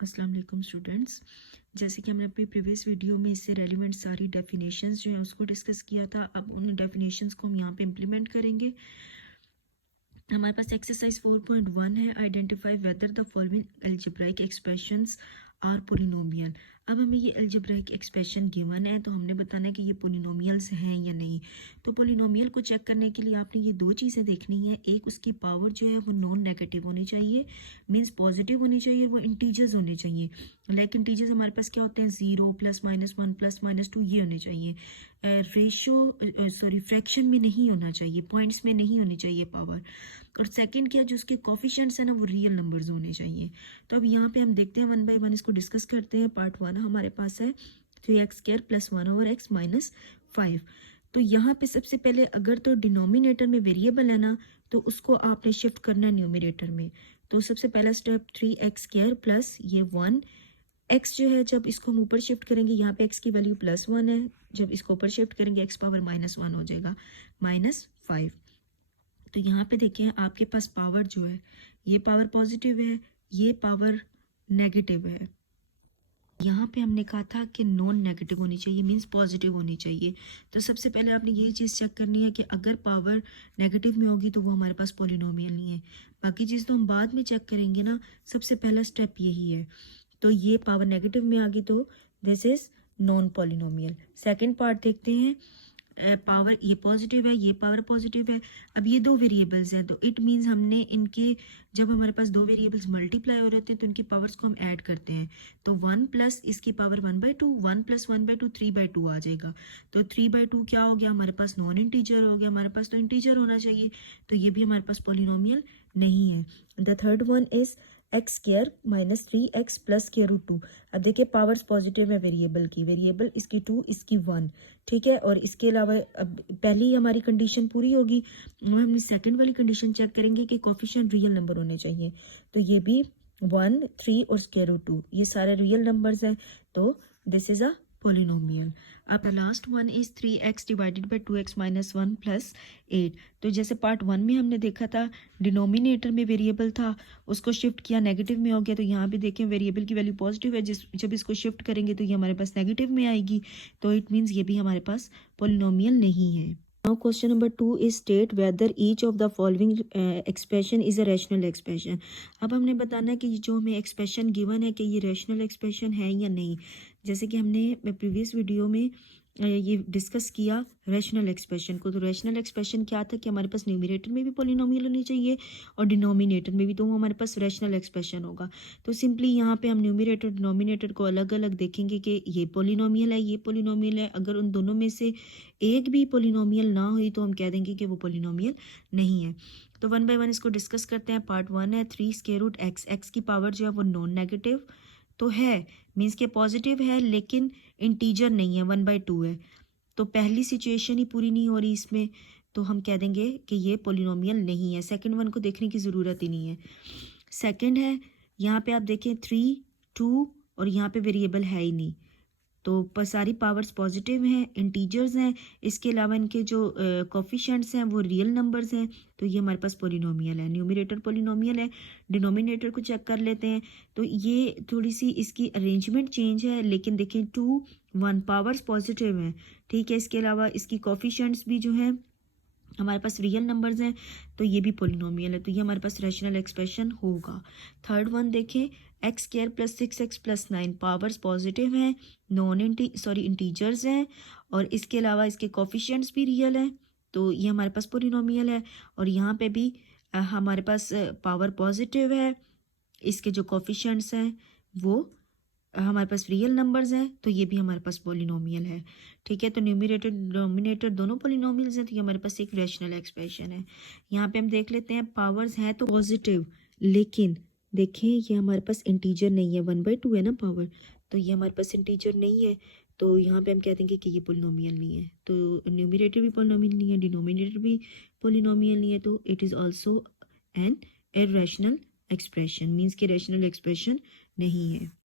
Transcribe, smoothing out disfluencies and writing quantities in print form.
अस्सलाम वालेकुम स्टूडेंट्स। जैसे कि हमने अपनी प्रीवियस वीडियो में इससे रेलिवेंट सारी डेफिनेशंस जो हैं उसको डिस्कस किया था। अब उन डेफिनेशंस को हम यहाँ पे इम्प्लीमेंट करेंगे। हमारे पास एक्सरसाइज 4.1 है, identify whether the following algebraic expressions are polynomial. अब हमें ये अलजेब्राइक एक्सप्रेशन गिवन है तो हमने बताना है कि ये पोलिनोमियल्स हैं या नहीं। तो पोलिनोमियल को चेक करने के लिए आपने ये दो चीज़ें देखनी है। एक, उसकी पावर जो है वो नॉन नेगेटिव होनी चाहिए, मीन्स पॉजिटिव होनी चाहिए, वो इंटीजर्स होने चाहिए। लाइक इंटीजर्स हमारे पास क्या होते हैं, 0 +-1 +-2 ये होने चाहिए। फ्रैक्शन में नहीं होना चाहिए, पॉइंट्स में नहीं होनी चाहिए पावर। और सेकंड क्या, जो उसके कोफिशिएंट्स है ना वो रियल नंबर्स होने चाहिए। तो अब यहाँ पे हम देखते हैं, वन बाय वन इसको डिस्कस करते हैं। पार्ट 1 हमारे पास है 3x² + 1/x - 5। तो यहाँ पे सबसे पहले अगर तो डिनोमिनेटर में वेरिएबल है ना तो उसको आपने शिफ्ट करना है न्यूमरेटर में। तो सबसे पहला स्टेप 3x² प्लस ये 1 x जो है, जब इसको हम ऊपर शिफ्ट करेंगे यहाँ पे x की वैल्यू +1 है, जब इसको ऊपर शिफ्ट करेंगे x पावर -1 हो जाएगा -5। तो यहाँ पे देखिए आपके पास पावर जो है ये पावर पॉजिटिव है, ये पावर नेगेटिव है। यहाँ पे हमने कहा था कि नॉन नेगेटिव होनी चाहिए, मींस पॉजिटिव होनी चाहिए। तो सबसे पहले आपने यही चीज़ चेक करनी है कि अगर पावर नेगेटिव में होगी तो वो हमारे पास पॉलिनोमियल नहीं है। बाकी चीज़ तो हम बाद में चेक करेंगे ना, सबसे पहला स्टेप यही है। तो ये पावर नेगेटिव में आ गई तो this is non polynomial. Second part देखते हैं। पावर ये पॉजिटिव है, ये पावर पॉजिटिव है। अब ये दो वेरिएबल्स हैं तो इट मीन्स हमने इनके, जब हमारे पास दो वेरिएबल्स मल्टीप्लाई हो रहे थे तो इनकी पावर्स को हम ऐड करते हैं। तो 1 प्लस इसकी पावर 1/2, 1 + 1/2 3/2 आ जाएगा। तो 3/2 क्या हो गया हमारे पास, नॉन इंटीजर हो गया। हमारे पास तो इंटीजर होना चाहिए, तो ये भी हमारे पास पॉलिनोमियल नहीं है। The third one is x² - 3x + √2। अब देखिए पावर्स पॉजिटिव है वेरिएबल की, वेरिएबल इसकी 2 इसकी 1, ठीक है। और इसके अलावा अब पहली हमारी कंडीशन पूरी होगी, हम सेकंड वाली कंडीशन चेक करेंगे कि कोफिशिएंट रियल नंबर होने चाहिए। तो ये भी 1, 3 और √2 ये सारे रियल नंबर्स हैं, तो दिस इज अ पोलिनोमियल। अब last one is 3x / 2x - 1 + 8। तो जैसे पार्ट 1 में हमने देखा था डिनोमिनेटर में वेरिएबल था, उसको शिफ्ट किया नेगेटिव में हो गया। तो यहाँ भी देखें वेरिएबल की वैल्यू पॉजिटिव है, जब इसको शिफ्ट करेंगे तो ये हमारे पास नेगेटिव में आएगी। तो इट मीन्स ये भी हमारे पास पोलिनोमियल नहीं है। Now question number 2 is state whether each of the following expression is a rational expression. अब हमने बताना है कि जो हमें एक्सप्रेशन गिवन है कि ये रैशनल एक्सप्रेशन है या नहीं। जैसे कि हमने प्रीवियस वीडियो में ये डिस्कस किया रैशनल एक्सप्रेशन को। तो रैशनल एक्सप्रेशन क्या था कि हमारे पास न्यूमरेटर में भी पोलिनोमियल होनी चाहिए और डिनोमिनेटर में भी, तो वो हमारे पास रैशनल एक्सप्रेशन होगा। तो सिंपली यहाँ पे हम न्यूमरेटर डिनोमिनेटर को अलग अलग देखेंगे कि ये पोलिनोमियल है, ये पोलिनोमियल है। अगर उन दोनों में से एक भी पोलिनोमियल ना हुई तो हम कह देंगे कि वो पोलिनोमियल नहीं है। तो वन बाय वन इसको डिस्कस करते हैं। पार्ट 1 है 3√x, एक्स की पावर जो है वो नॉन नेगेटिव तो है, मीन्स के पॉजिटिव है लेकिन इंटीजर नहीं है, 1/2 है। तो पहली सिचुएशन ही पूरी नहीं हो रही इसमें, तो हम कह देंगे कि ये पोलिनोमियल नहीं है। सेकंड वन को देखने की ज़रूरत ही नहीं है। सेकंड है, यहाँ पे आप देखें 3, 2 और यहाँ पे वेरिएबल है ही नहीं, तो सारी पावर्स पॉजिटिव हैं, इंटीजर्स हैं। इसके अलावा इनके जो कोफिशिएंट्स हैं वो रियल नंबर्स हैं, तो ये हमारे पास पोलिनोमियल है। न्यूमरेटर पोलिनोमियल है। डिनोमिनेटर को चेक कर लेते हैं। तो ये थोड़ी सी इसकी अरेंजमेंट चेंज है, लेकिन देखें 2, 1 पावर्स पॉजिटिव हैं, ठीक है। इसके अलावा इसकी कोफिशिएंट्स भी जो हैं हमारे पास रियल नंबर्स हैं, तो ये भी पोलिनोमियल है, तो ये हमारे पास रैशनल एक्सप्रेशन होगा। थर्ड वन देखें, x² + 6x + 9 पावर्स पॉजिटिव हैं, इंटीजर्स हैं, और इसके अलावा इसके कोफिशिएंट्स भी रियल हैं, तो ये हमारे पास पोलिनोमियल है। और यहाँ पे भी हमारे पास पावर पॉजिटिव है, इसके जो कोफिशिएंट्स हैं वो हमारे पास रियल नंबर्स हैं, तो ये भी हमारे पास पोलिनोमियल है, ठीक है। तो न्यूमरेटर डिनोमिनेटर दोनों पोलिनोमियल्स हैं, तो ये हमारे पास एक रैशनल एक्सप्रेशन है। यहाँ पे हम देख लेते हैं, पावर्स हैं तो पॉजिटिव, लेकिन देखें ये हमारे पास इंटीजर नहीं है, 1/2 है ना पावर, तो ये हमारे पास इंटीजर नहीं है। तो यहाँ पे हम कह देंगे कि ये पोलिनोमियल नहीं है। तो न्यूमरेटर भी पोलिनोमियल नहीं है, डिनोमिनेटर भी पोलिनोमियल नहीं है, तो it is also an irrational expression, means के रैशनल एक्सप्रेशन नहीं है।